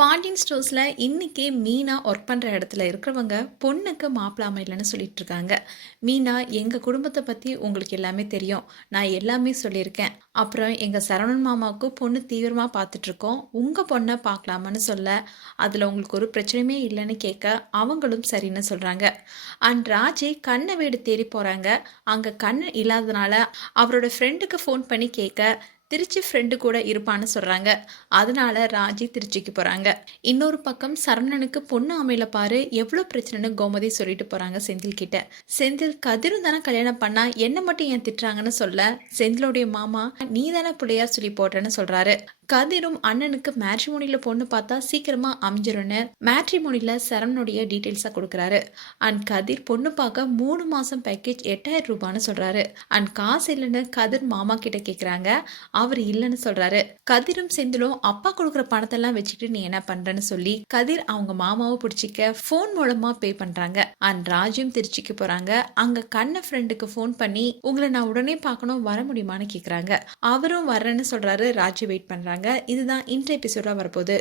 பாண்டியன் ஸ்டோர்ஸில் இன்னைக்கு மீனா ஒர்க் பண்ணுற இடத்துல இருக்கிறவங்க பொண்ணுக்கு மாப்பிள்ளை அமையலன்னு சொல்லிட்டு இருக்காங்க. மீனா, எங்கள் குடும்பத்தை பற்றி உங்களுக்கு எல்லாமே தெரியும், நான் எல்லாமே சொல்லியிருக்கேன். அப்புறம் எங்கள் சரவணன் மாமாவுக்கு பொண்ணு தீவிரமாக பார்த்துட்ருக்கோம், உங்கள் பொண்ணை பார்க்கலாமான்னு சொல்ல, அதில் உங்களுக்கு ஒரு பிரச்சனையுமே இல்லைன்னு கேட்க அவங்களும் சரின்னு சொல்கிறாங்க. அண்ட் ராஜி கண்ணை வீடு தேடி போகிறாங்க. அங்கே கண்ணு இல்லாதனால அவரோட ஃப்ரெண்டுக்கு ஃபோன் பண்ணி கேட்க திருச்சி ஃப்ரெண்டு கூட இருப்பான்னு சொல்கிறாங்க. அதனால ராஜி திருச்சிக்கு போகிறாங்க. இன்னொரு பக்கம் சரவணனுக்கு பொண்ணு அமையல பாரு, எவ்வளோ பிரச்சனைன்னு கோமதி சொல்லிட்டு போகிறாங்க செந்தில் கிட்ட. செந்தில், கதிரும் தானே கல்யாணம் பண்ணா, என்ன மட்டும் ஏன் திட்டுறாங்கன்னு சொல்ல, செந்திலுடைய மாமா நீ தானே பிள்ளையார் சொல்லி போட்டேன்னு சொல்கிறாரு. கதிரும் அண்ணனுக்கு மேட்ரிமோனியில் பொண்ணு பார்த்தா சீக்கிரமா அமைஞ்சிரும்னு மேட்ரிமோனியில் சரவணனுடைய டீட்டெயில்ஸாக கொடுக்குறாரு. அண்ட் கதிர் பொண்ணு பார்க்க 3 மாதம் பேக்கேஜ் 8000 ரூபான்னு சொல்கிறாரு. அண்ட் காசு இல்லைன்னு கதிர் மாமா கிட்ட கேட்குறாங்க. அவர் இல்லைன்னு சொல்றாரு. கதிரும் செந்திலும் அப்பா கொடுக்குற பணத்தெல்லாம் வச்சுக்கிட்டு நீ என்ன பண்றன்னு சொல்லி கதிர் அவங்க மாமாவை பிடிச்சிக்க போன் மூலமா பே பண்றாங்க. அண்ட் ராஜும் திருச்சிக்கு போறாங்க. அங்க கண்ண ஃப்ரெண்டுக்கு போன் பண்ணி உங்களை நான் உடனே பார்க்கணும், வர முடியுமான்னு கேக்குறாங்க. அவரும் வர்றேன்னு சொல்றாரு. ராஜு வெயிட் பண்றாங்க. இதுதான் இன்றைய எபிசோடா வரப்போகுது.